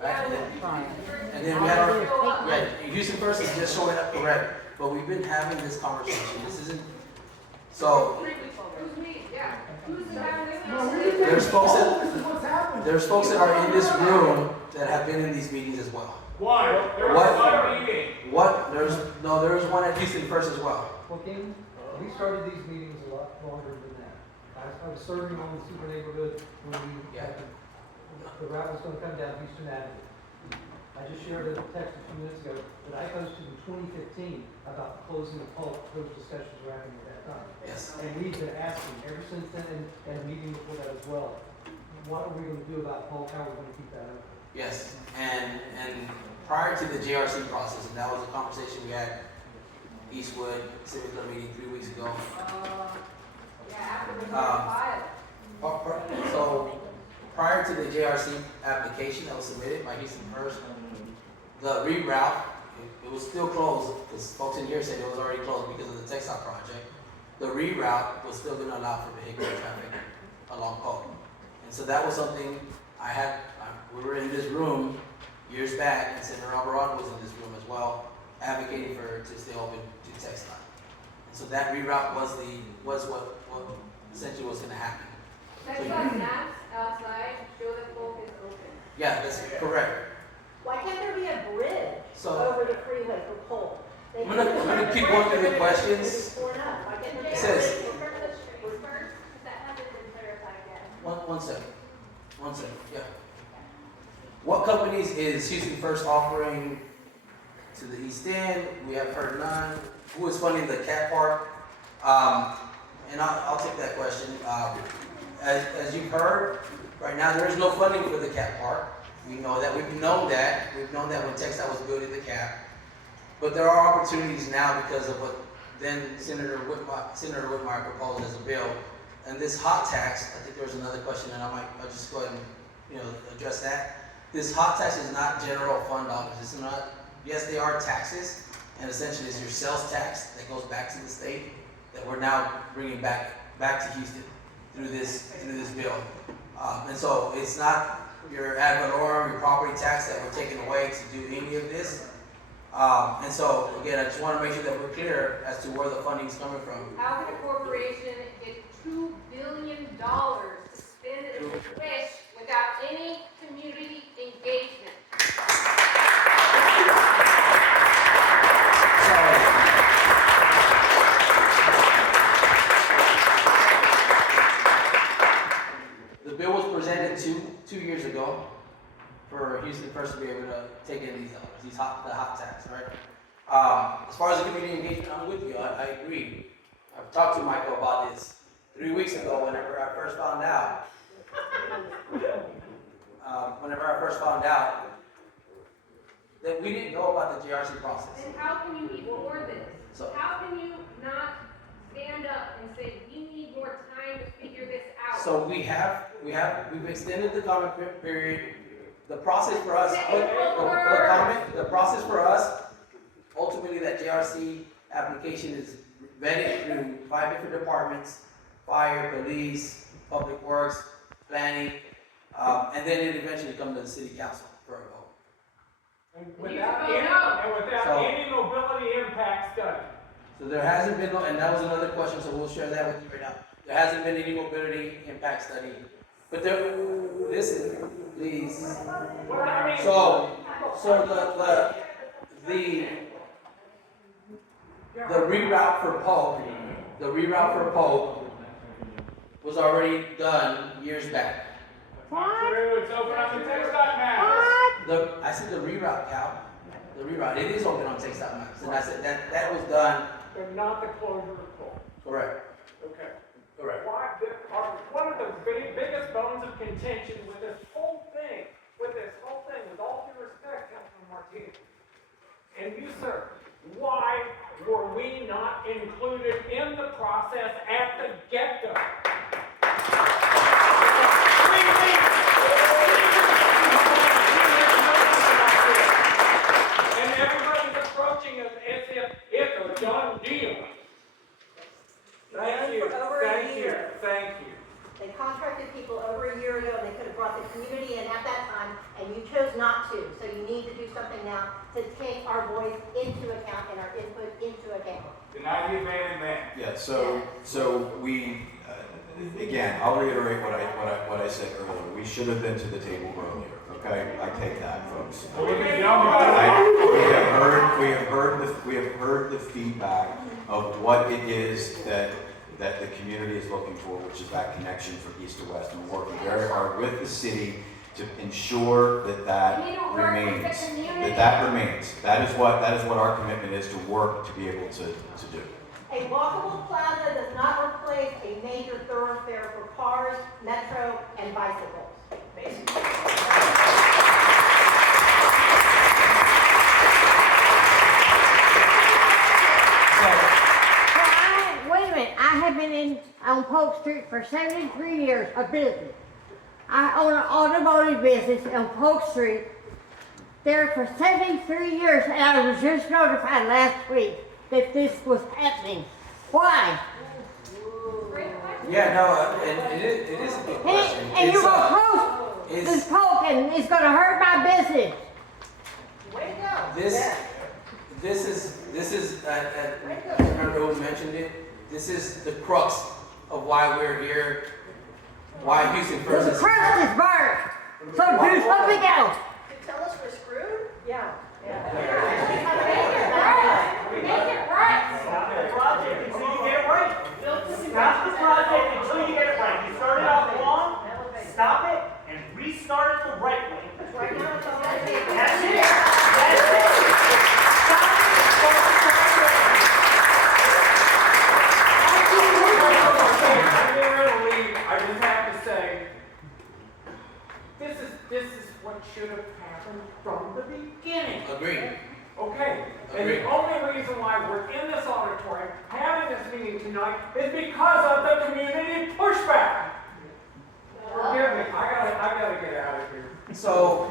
Right? And then we had our, Houston First is just showing up correct. But we've been having this conversation. This isn't, so. There's folks that are in this room that have been in these meetings as well. Why? There was one meeting. What? There was one at Houston First as well. Well, King, we started these meetings a lot longer than that. I was serving on the super neighborhood when the route was going to come down Houston Avenue. I just shared a text a few minutes ago that I posted in 2015 about the closing of Polk. Those discussions were happening at that time. Yes. And we've been asking ever since then, and a meeting before that as well, what are we going to do about Polk? How are we going to keep that open? Yes. And prior to the JRC process, and that was a conversation we had Eastwood Civic Club meeting 3 weeks ago. So prior to the JRC application that was submitted by Houston First, the reroute, it was still closed because folks in here said it was already closed because of the textile project. The reroute was still going to allow for vehicular traffic along Polk. And so that was something we were in this room years back, and Senator Alvarado was in this room as well, advocating for it to stay open to textile. And so that reroute was what essentially was going to happen. Textile maps outside show that Polk is open. Yeah, that's correct. Why can't there be a bridge over the freeway for Polk? I'm gonna keep going through the questions. It says. One second. Yeah. What companies is Houston First offering to the East End? We have heard none. Who is funding the cat park? And I'll take that question. As you've heard, right now there is no funding for the cat park. We know that. We've known that when textile was building the cap. But there are opportunities now because of what then Senator Whitmire proposed as a bill. And this hot tax, I think there was another question, and I'll just go ahead and address that. This hot tax is not general fund dollars. It's not. Yes, they are taxes, and essentially it's your sales tax that goes back to the state that we're now bringing back to Houston through this bill. And so it's not your ad valorem, your property tax that we're taking away to do any of this. And so again, I just want to make sure that we're clear as to where the funding is coming from. How can a corporation get $2 billion to spend it as a wish without any community engagement? The bill was presented two years ago for Houston First to be able to take in these dollars, the hot tax, right? As far as the community engagement, I'm with you. I agree. I've talked to Michael about this 3 weeks ago whenever I first found out. That we didn't know about the GRC process. And how can you be for this? So, how can you not stand up and say we need more time to figure this out? So we've extended the comment period. The process for us, the process for us, ultimately that JRC application is vetted through 5 different departments: fire, police, public works, planning, and then it eventually comes to the city council for a vote. And without any mobility impact study. So there hasn't been, and that was another question, so we'll share that with you right now. There hasn't been any mobility impact study. But listen, please. So the reroute for Polk was already done years back. It's open on the text map. I said the reroute, Cal. The reroute. It is open on textile maps. And I said that was done. But not the closure of Polk. Correct. Okay. Correct. One of the biggest bones of contention with this whole thing, with all due respect, Councilman Martinez, and you, sir, why were we not included in the process at the get-go? And everybody's approaching us as if it's a done deal. Thank you. For over a Thank year. you. Thank you. They contracted people over a year ago, and they could have brought the community chose not to. So you need to do something now to take our voice into account and our input into account. Deny the abandonment. Yeah, so we, again, I'll reiterate what I said earlier. We should have been to the table earlier, okay? I take that, folks. We have heard the feedback of what it is that the community is looking for, which is that connection from east to west. And we're working very hard with the city to ensure that remains. That remains. That is what our commitment is, to work to be able to do. A walkable plaza does not replace a major thoroughfare for cars, metro, and bicycles, basically. Wait a minute, I have been on Polk Street for 73 years, a business. I own an automotive business on Polk Street there for 73 years, and I was just notified last week that this was happening. Why? Yeah, no, and it is a good question. And you're It's, gonna close this Polk, and it's gonna hurt my business. Way to go. This is, I can't remember who mentioned it. This is the crux of why we're here, why Houston First The is. crust is burnt, so do something else. To tell us we're screwed? Yeah. Make it right. Stop the project until you get it right. Stop the project until you get it right. You started off wrong, stop it, and restart it the right way. Right now, it's all that paper. That's it. That's it. Stop it. I'm getting ready to leave. I just have to say, this is what should have happened from the beginning. Agreed. Okay, and the only reason why we're in this auditorium having this meeting tonight is because of the community pushback. Forgive me, I gotta get out of here. So,